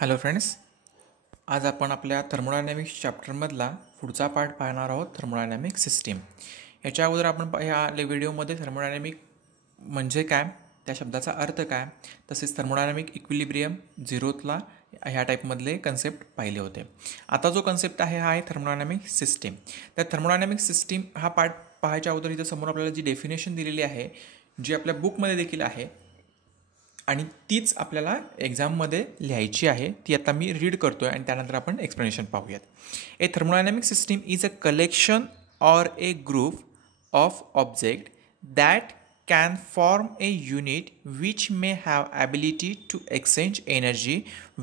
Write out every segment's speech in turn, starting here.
Hello friends, आज आपण आपल्या थर्मोडायनॅमिक्स चॅप्टरमधला पुढचा पार्ट पाहणार आहोत, थर्मोडायनॅमिक सिस्टीम. याच्या अगोदर आपण ह्या व्हिडिओमध्ये थर्मोडायनॅमिक म्हणजे काय, त्या शब्दाचा अर्थ काय, तसेच थर्मोडायनॅमिक इक्विलिब्रियम झिरोतला ह्या टाईपमधले कन्सेप्ट पाहिले होते. आता जो कन्सेप्ट आहे हा आहे थर्मोडायनॅमिक सिस्टीम. त्या थर्मोडायनॅमिक सिस्टीम हा पार्ट पाहायच्या अगोदर इथं समोर आपल्याला जी डेफिनेशन दिलेली आहे, जी आपल्या बुकमध्ये देखील आहे आणि तीच आपल्याला एक्झाममध्ये लिहायची आहे, ती आता मी रीड करतो आहे आणि त्यानंतर आपण एक्सप्लेनेशन पाहूयात. A thermodynamic system is a collection or a group of object that can form a unit which may have ability to exchange energy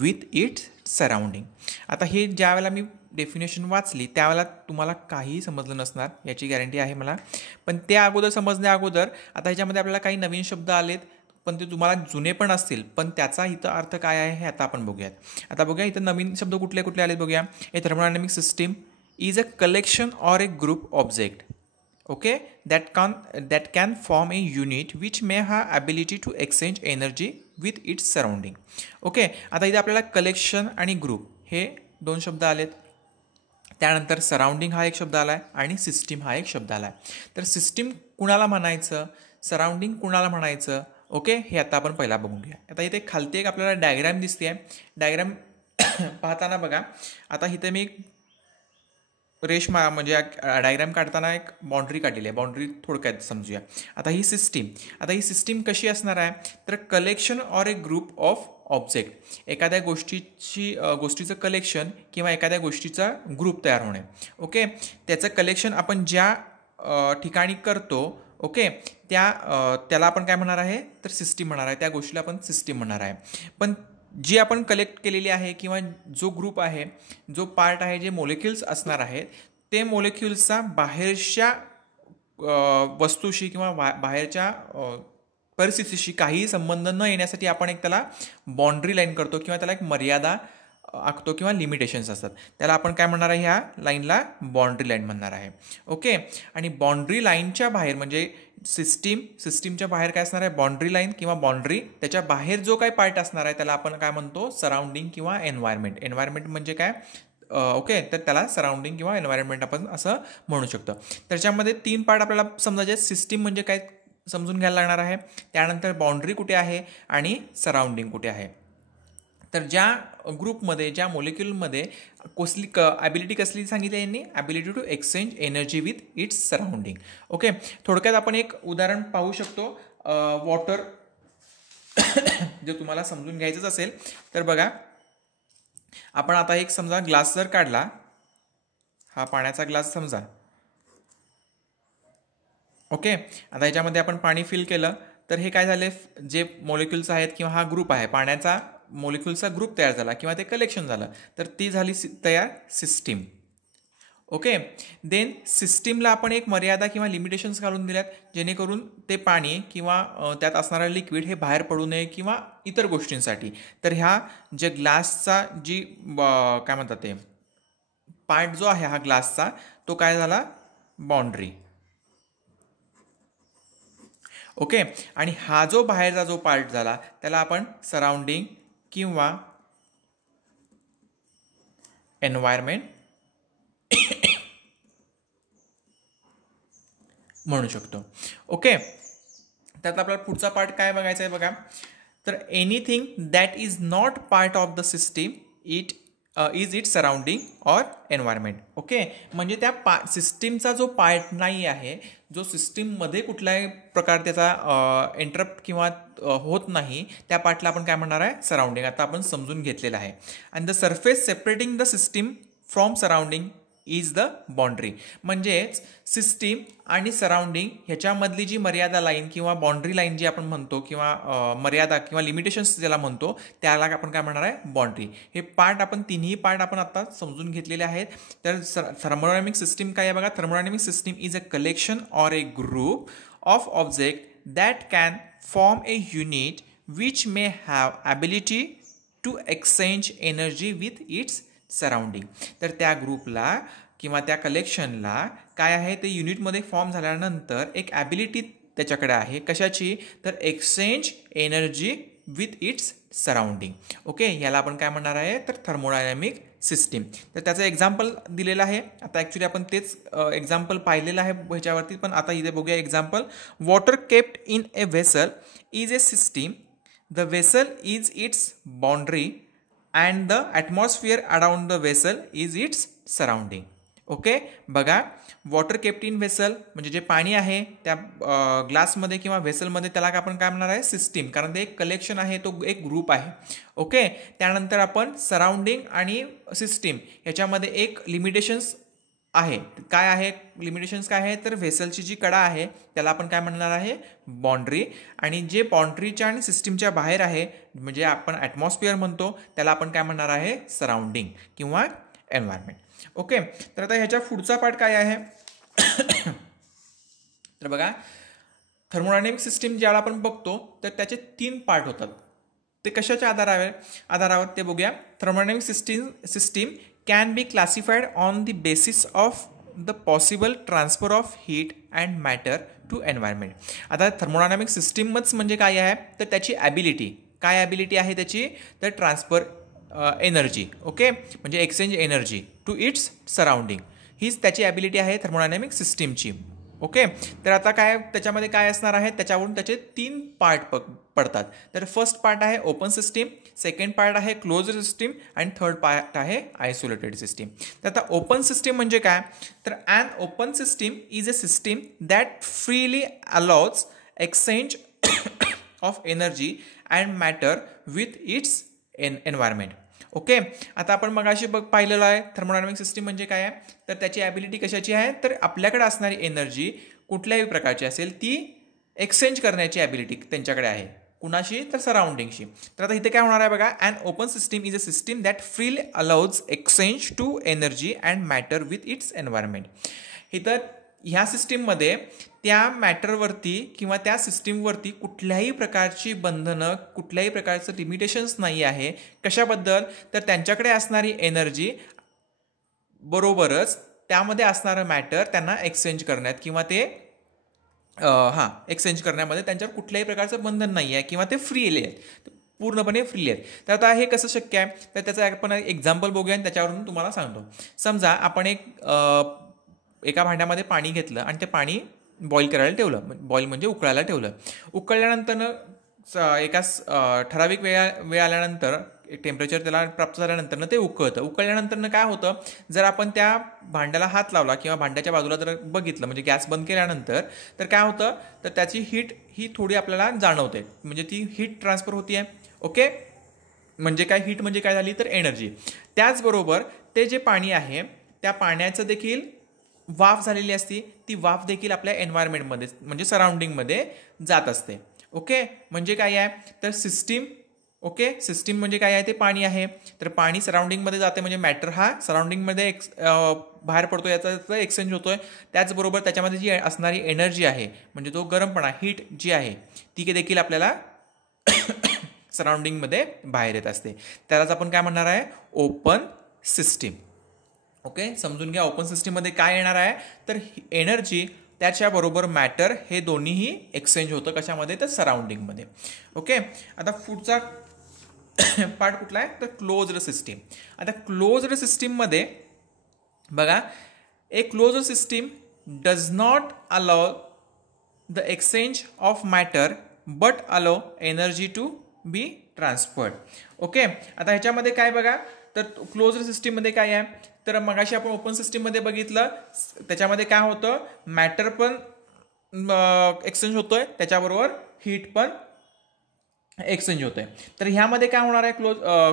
with its surrounding. आता हे ज्या वेळेला मी डेफिनेशन वाचली त्यावेळेला तुम्हाला काहीही समजलं नसणार याची गॅरंटी आहे मला, पण त्या अगोदर समजण्या अगोदर आता ह्याच्यामध्ये आपल्याला काही नवीन शब्द आलेत, पण ते तुम्हाला जुने पण असतील, पण त्याचा इथं अर्थ काय आहे हे आता आपण बघूयात. आता बघूया इथं नवीन शब्द कुठले कुठले आलेत बघूया. A thermodynamic system is a collection or a group object okay that can form a unit which may have ability to exchange energy with its surrounding. Okay, आता इथे आपल्याला कलेक्शन आणि ग्रुप हे दोन शब्द आलेत. त्यानंतर सराउंडिंग हा एक शब्द आला आहे आणि सिस्टीम हा एक शब्द आला आहे. तर सिस्टीम कुणाला म्हणायचं, सराउंडिंग कुणाला म्हणायचं, ओके, हे आता आपण पहिला बघून घ्या. आता इथे खालती एक आपल्याला डायग्राम दिसते आहे. डायग्राम पाहताना बघा, आता इथे मी रेशमा म्हणजे डायग्राम काढताना एक बाउंड्री काढलेली आहे. बाउंड्री थोडक्यात समजूया. आता ही सिस्टीम कशी असणार आहे, तर collection or a group of object, एखाद्या गोष्टीचं कलेक्शन किंवा एखाद्या गोष्टीचा ग्रुप तयार होणे. ओके, त्याचं कलेक्शन आपण ज्या ठिकाणी करतो, ओके, त्याला आपण काय म्हणणार आहे, तर सिस्टीम म्हणणार आहे. त्या गोष्टीला आपण सिस्टीम म्हणणार आहे. पण जी आपण कलेक्ट केलेली आहे किंवा जो ग्रुप आहे, जो पार्ट आहे, जे मोलिक्युल्स असणार आहेत, ते मोलिक्युल्सचा बाहेरच्या वस्तूशी किंवा बाहेरच्या परिस्थितीशी काही संबंध न येण्यासाठी आपण एक त्याला बाउंड्री लाईन करतो किंवा त्याला एक मर्यादा आखतो किंवा लिमिटेशन्स असतात. त्याला आपण काय म्हणणार आहे, ह्या लाईनला बाउंड्री लाईन म्हणणार आहे. ओके, आणि बाउंड्री लाईनच्या बाहेर म्हणजे सिस्टीमच्या बाहेर काय असणार आहे, बाउंड्री लाईन किंवा बाउंड्री, त्याच्या बाहेर जो काही पार्ट असणार आहे त्याला आपण काय म्हणतो, सराउंडिंग किंवा एन्व्हायरमेंट. एन्व्हायरमेंट म्हणजे काय, ओके, तर त्याला सराउंडिंग किंवा एन्व्हायरमेंट आपण असं म्हणू शकतो. त्याच्यामध्ये तीन पार्ट आपल्याला समजायचे. सिस्टीम म्हणजे काय समजून घ्यायला लागणार आहे, त्यानंतर बाउंड्री कुठे आहे आणि सराउंडिंग कुठे आहे. तर ज्या ग्रुपमध्ये, ज्या मोलिक्युलमध्ये ॲबिलिटी कसली सांगितली यांनी, ability to exchange energy with its surrounding. Okay, थोडक्यात आपण एक उदाहरण पाहू शकतो. वॉटर जे तुम्हाला समजून घ्यायचंच असेल तर बघा, आपण आता एक समजा ग्लास जर काढला, हा पाण्याचा ग्लास समजा. ओके, आता ह्याच्यामध्ये आपण पाणी फिल केलं तर हे काय झाले, जे मोलिक्युल्स आहेत किंवा हा ग्रुप आहे, पाण्याचा मोलिक्युल्सचा ग्रुप तयार झाला किंवा ते कलेक्शन झालं, तर ती झाली तयार सिस्टीम. ओके, देन सिस्टीमला आपण एक मर्यादा किंवा लिमिटेशन्स घालून दिल्यात, जेणेकरून ते पाणी किंवा त्यात असणारं लिक्विड हे बाहेर पडू नये किंवा इतर गोष्टींसाठी. तर ह्या जे ग्लासचा जी काय म्हणतात ते पार्ट जो आहे हा ग्लासचा, तो काय झाला, बाउंड्री. ओके, आणि हा जो बाहेरचा जो पार्ट झाला त्याला आपण सराउंडिंग किंवा एन्व्हायरमेंट म्हणू शकतो. ओके, त्यात आपल्याला पुढचा पार्ट काय बघायचा आहे बघा. तर anything that is not part of the system is it surrounding or environment. Okay, म्हणजे त्या सिस्टीमचा जो पार्ट नाही आहे, जो सिस्टीममध्ये कुठल्याही प्रकार त्याचा इंटरप्ट किंवा होत नाही, त्या पार्टला आपण काय म्हणणार आहे, सराउंडिंग. आता आपण समजून घेतलेलं आहे. And the surface separating the system from surrounding is the boundary. म्हणजेच सिस्टीम आणि सराउंडिंग ह्याच्यामधली जी मर्यादा लाईन किंवा बाउंड्री लाईन जी आपण म्हणतो किंवा मर्यादा किंवा लिमिटेशन्स ज्याला म्हणतो, त्याला आपण काय म्हणणार आहे, बाउंड्री. हे पार्ट आपण तिन्ही पार्ट आपण आता समजून घेतलेले आहेत. तर थर्मोडायनॅमिक सिस्टीम काय आहे बघा. Thermodynamic system is a collection or a group of object that can form a unit which may have ability to exchange energy with its surrounding. तर त्या ग्रुपला किंवा त्या कलेक्शनला काय आहे, ते युनिटमध्ये फॉर्म झाल्यानंतर एक ॲबिलिटी त्याच्याकडे आहे, कशाची, तर exchange energy with its surrounding. Okay, याला आपण काय म्हणणार आहे तर थर्मोडायनॅमिक सिस्टीम. तर त्याचं एक्झाम्पल दिलेलं आहे. आता ॲक्च्युली आपण तेच एक्झाम्पल पाहिलेलं आहे ह्याच्यावरती, पण आता इथे बघूया example. Water kept in A vessel is a system. The vessel is it's boundary and the atmosphere around the vessel is it's surrounding. Okay, बघा, वॉटर केप्ट इन व्हेसल म्हणजे जे पाणी आहे त्या ग्लासमध्ये किंवा व्हेसलमध्ये, त्याला आपण काय म्हणणार आहे सिस्टीम, कारण ते एक कलेक्शन आहे, तो एक ग्रुप आहे. ओके, त्यानंतर आपण सराउंडिंग आणि सिस्टीम याच्यामध्ये एक लिमिटेशन्स आहे. काय आहे लिमिटेशन्स, काय आहे तर व्हेसलची जी कडा आहे त्याला आपण काय म्हणणार आहे बाउंड्री, आणि जे बाउंड्रीच्या आणि सिस्टीमच्या बाहेर आहे म्हणजे आपण ॲटमॉस्फिअर म्हणतो त्याला आपण काय म्हणणार आहे सराउंडिंग किंवा एन्व्हायरमेंट. ओके, तर आता ह्याच्या पुढचा पार्ट काय आहे तर बघा, थर्मोडायनॅमिक सिस्टीम ज्याला आपण बघतो तर त्याचे 3 पार्ट होतात. ते कशाच्या आधारावर ते बघूया. Thermodynamic system can be classified on the basis of the possible transfer of heat and matter to environment. आता थर्मोडायनॅमिक सिस्टीमच म्हणजे काय आहे तर त्याची ॲबिलिटी, काय ॲबिलिटी आहे त्याची तर ट्रान्सफर एनर्जी. ओके, म्हणजे exchange energy to its surrounding, हीच त्याची ॲबिलिटी आहे थर्मोडायनॅमिक सिस्टीमची. ओके, तर आता काय त्याच्यामध्ये काय असणार आहे त्याच्यावरून त्याचे 3 पार्ट पडतात. तर फर्स्ट पार्ट आहे ओपन सिस्टीम, सेकंड पार्ट आहे क्लोज सिस्टीम आणि थर्ड पार्ट आहे आयसोलेटेड सिस्टीम. तर आता ओपन सिस्टीम म्हणजे काय तर an open system is a system that freely allows exchange of energy and matter with its environment. Okay, आता आपण मगाशी पाहिलेलं आहे थर्मोडायनॅमिक सिस्टीम म्हणजे काय आहे तर त्याची ॲबिलिटी कशाची आहे तर आपल्याकडे असणारी एनर्जी कुठल्याही प्रकारची असेल ती एक्सचेंज करण्याची ॲबिलिटी त्यांच्याकडे आहे. कुणाशी तर सराउंडिंगशी. तर आता इथे काय होणार आहे बघा, and open system is a system that freely allows exchange to energy and matter with its environment. इथं ह्या सिस्टीममध्ये त्या मॅटरवरती किंवा त्या सिस्टीमवरती कुठल्याही प्रकारची बंधनं, कुठल्याही प्रकारचं लिमिटेशन्स नाही आहे. कशाबद्दल तर त्यांच्याकडे असणारी एनर्जी बरोबरच त्यामध्ये असणारं मॅटर त्यांना एक्सचेंज करण्यात किंवा ते एक्सचेंज करण्यामध्ये त्यांच्यावर कुठल्याही प्रकारचं बंधन नाही आहे किंवा ते फ्रीली आहेत, पूर्णपणे फ्री आहेत. तर आता हे कसं शक्य आहे तर त्याचं आपण एक्झाम्पल बघूया आणि त्याच्यावरून तुम्हाला सांगतो. समजा आपण एका भांड्यामध्ये पाणी घेतलं आणि ते पाणी बॉईल करायला ठेवलं, बॉईल म्हणजे उकळायला ठेवलं. उकळल्यानंतरनं एका ठराविक वेळ आल्यानंतर टेम्परेचर त्याला प्राप्त झाल्यानंतरनं ते उकळतं. उकळल्यानंतरनं काय होतं जर आपण त्या भांड्याला हात लावला किंवा भांड्याच्या बाजूला जर बघितलं म्हणजे गॅस बंद केल्यानंतर तर काय होतं तर त्याची हीट ही थोडी आपल्याला जाणवते, म्हणजे ती हीट ट्रान्सफर होती आहे. ओके, म्हणजे काय हीट म्हणजे काय झाली तर एनर्जी. त्याचबरोबर ते जे पाणी आहे त्या पाण्याचं देखील वाफ झालेली असती, ती वाफ देखील आपल्या एन्व्हायरमेंटमध्ये म्हणजे सराउंडिंगमध्ये जात असते. ओके, म्हणजे काय आहे तर सिस्टीम. ओके, सिस्टीम म्हणजे काय आहे ते पाणी आहे, तर पाणी सराउंडिंगमध्ये जाते म्हणजे मॅटर हा सराउंडिंगमध्ये बाहेर पडतो, याचा एक्सचेंज होतोय. त्याचबरोबर त्याच्यामध्ये जी असणारी एनर्जी आहे म्हणजे तो गरमपणा हीट जी आहे ती देखील आपल्याला सराउंडिंगमध्ये बाहेर येत असते. त्यालाच आपण काय म्हणणार आहे ओपन सिस्टीम. ओके, समजून घ्या ओपन सिस्टीममध्ये काय येणार आहे तर एनर्जी त्याच्याबरोबर मॅटर हे दोन्हीही एक्सचेंज होतं कशामध्ये तर सराउंडिंगमध्ये. ओके, आता पुढचा पार्ट कुठला आहे तर क्लोज्ड सिस्टीम. आता क्लोज्ड सिस्टीममध्ये बघा, a closed system does not allow the exchange of matter but allow energy to be transferred. Okay, आता ह्याच्यामध्ये काय बघा तर क्लोज्ड सिस्टीममध्ये काय आहे तर मगाशी आपण ओपन सिस्टीममध्ये बघितलं त्याच्यामध्ये काय होतं मॅटर पण एक्सचेंज होतोय त्याच्याबरोबर हीट पण एक्सचेंज होतोय. तर ह्यामध्ये काय होणार आहे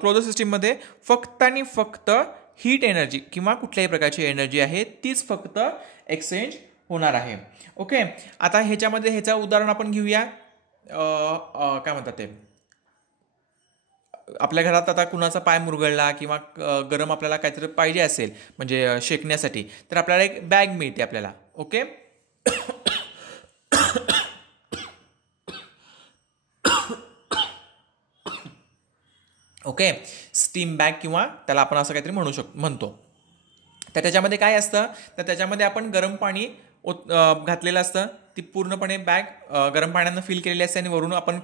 क्लोज सिस्टीममध्ये फक्त आणि फक्त हीट एनर्जी किंवा कुठल्याही प्रकारची एनर्जी आहे तीच फक्त एक्सचेंज होणार आहे. ओके, आता ह्याच्यामध्ये ह्याचं उदाहरण आपण घेऊया. काय म्हणतात ते आपल्या घरात आता कुणाचा पाय मुरगळला किंवा गरम आपल्याला काहीतरी पाहिजे असेल म्हणजे शेकण्यासाठी तर आपल्याला एक बॅग मिळते आपल्याला. ओके, ओके, स्टीम बॅग किंवा त्याला आपण असं काहीतरी म्हणतो. तर त्याच्यामध्ये काय असतं तर त्याच्यामध्ये आपण गरम पाणी घातलेलं असतं, ती पूर्णपणे बॅग गरम पाण्यानं फिल केलेली असते आणि वरून आपण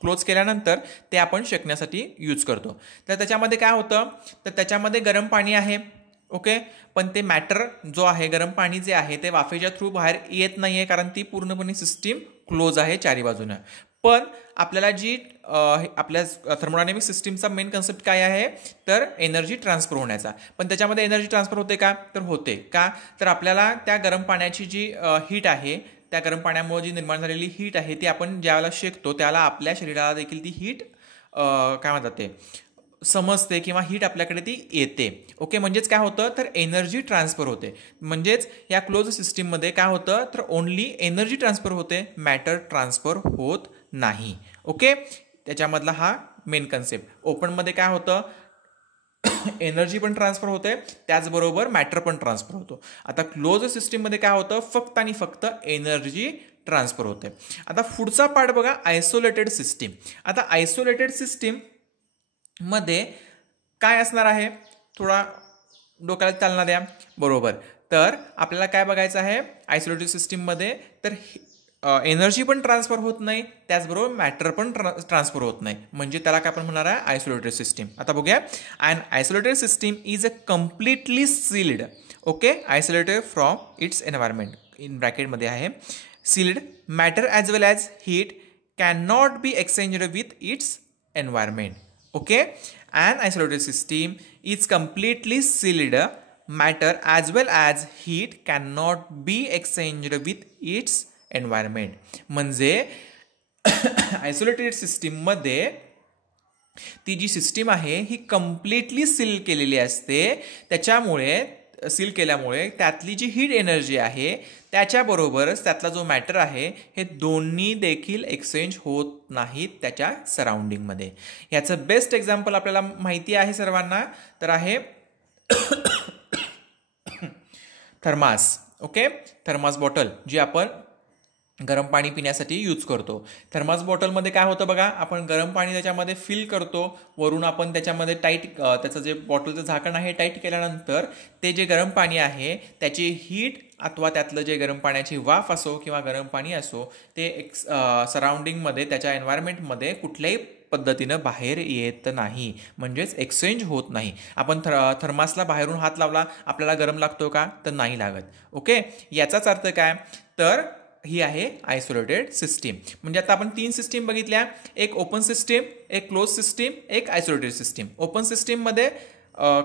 क्लोज केल्यानंतर ते आपण शेकण्यासाठी यूज करतो. तर त्याच्यामध्ये काय होतं, तर त्याच्यामध्ये गरम पाणी आहे. ओके, पण ते मॅटर जो आहे, गरम पाणी जे आहे ते वाफेच्या थ्रू बाहेर येत नाही आहे, कारण ती पूर्णपणे सिस्टीम क्लोज आहे चारी बाजूनं. पण आपल्याला जी आपल्या थर्मोडायनॅमिक सिस्टीमचा मेन कन्सेप्ट काय आहे, तर एनर्जी ट्रान्सफर होण्याचा. पण त्याच्यामध्ये एनर्जी ट्रान्सफर होते का, तर होते का, तर आपल्याला त्या गरम पाण्याची जी हीट आहे, त्या गरम पाण्यामुळे जी निर्माण झालेली हीट आहे ती आपण ज्यावेळेला शेकतो त्याला आपल्या शरीराला देखील ती हीट काय म्हणतात ते समजते, किंवा हीट आपल्याकडे ती येते. ओके, म्हणजेच काय होतं, तर एनर्जी ट्रान्सफर होते. म्हणजेच या क्लोज सिस्टीममध्ये काय होतं, तर ओन्ली एनर्जी ट्रान्सफर होते, मॅटर ट्रान्सफर होत नाही. ओके, त्याच्यामधला हा मेन कन्सेप्ट. ओपनमध्ये काय होतं, एनर्जी पण ट्रान्सफर होते, त्याचबरोबर मॅटर पण ट्रान्सफर होतो. आता क्लोज सिस्टीममध्ये काय होतं, फक्त आणि फक्त एनर्जी ट्रान्सफर होते. आता पुढचा पार्ट बघा, आयसोलेटेड सिस्टीम. आता आयसोलेटेड सिस्टीम मध्ये काय असणार आहे, थोडा डोक्याला चालना द्या. बरोबर, तर आपल्याला काय बघायचं आहे आयसोलेटेड सिस्टीममध्ये, तर एनर्जी पण ट्रान्सफर होत नाही, त्याचबरोबर मॅटर पण ट्रान्सफर होत नाही, म्हणजे त्याला काय आपण म्हणणार आहे, आयसोलेटेड सिस्टीम. आता बघूया, and isolated system is a completely sealed. Okay, isolated from its environment, in ब्रॅकेटमध्ये आहे sealed, matter as well as heat can not be exchanged with its environment. Okay, an isolated system is completely sealed. Matter as well as heat cannot be exchanged with its environment. म्हणजे isolated सिस्टीममध्ये ती जी system आहे ही completely seal केलेली असते. त्याच्यामुळे seal केल्यामुळे त्यातली जी heat energy आहे त्याच्याबरोबरच त्यातला जो मॅटर आहे हे दोन्ही देखील एक्सचेंज होत नाहीत त्याच्या सराउंडिंगमध्ये. याचं बेस्ट एक्झाम्पल आपल्याला माहिती आहे सर्वांना, तर आहे थर्मास. ओके, थर्मास बॉटल जी आपण गरम पाणी पिण्यासाठी यूज करतो. थर्मास बॉटलमध्ये काय होतं बघा, आपण गरम पाणी त्याच्यामध्ये फिल करतो, वरून आपण त्याच्यामध्ये त्याचं जे बॉटलचं झाकण आहे टाईट केल्यानंतर ते जे गरम पाणी आहे त्याची हीट अथवा त्यातलं जे गरम पाण्याची वाफ असो किंवा गरम पाणी असो ते सराउंडिंगमध्ये त्याच्या एन्व्हायरमेंटमध्ये कुठल्याही पद्धतीनं बाहेर येत नाही, म्हणजेच एक्सचेंज होत नाही. आपण थर्मासला बाहेरून हात लावला, आपल्याला गरम लागतो का, तर नाही लागत. ओके, याचाच अर्थ काय, तर ही आहे आयसोलेटेड सिस्टीम. म्हणजे आता आपण 3 सिस्टीम बघितल्या, एक ओपन सिस्टीम, एक क्लोज सिस्टीम, एक आयसोलेटेड सिस्टीम. ओपन सिस्टीममध्ये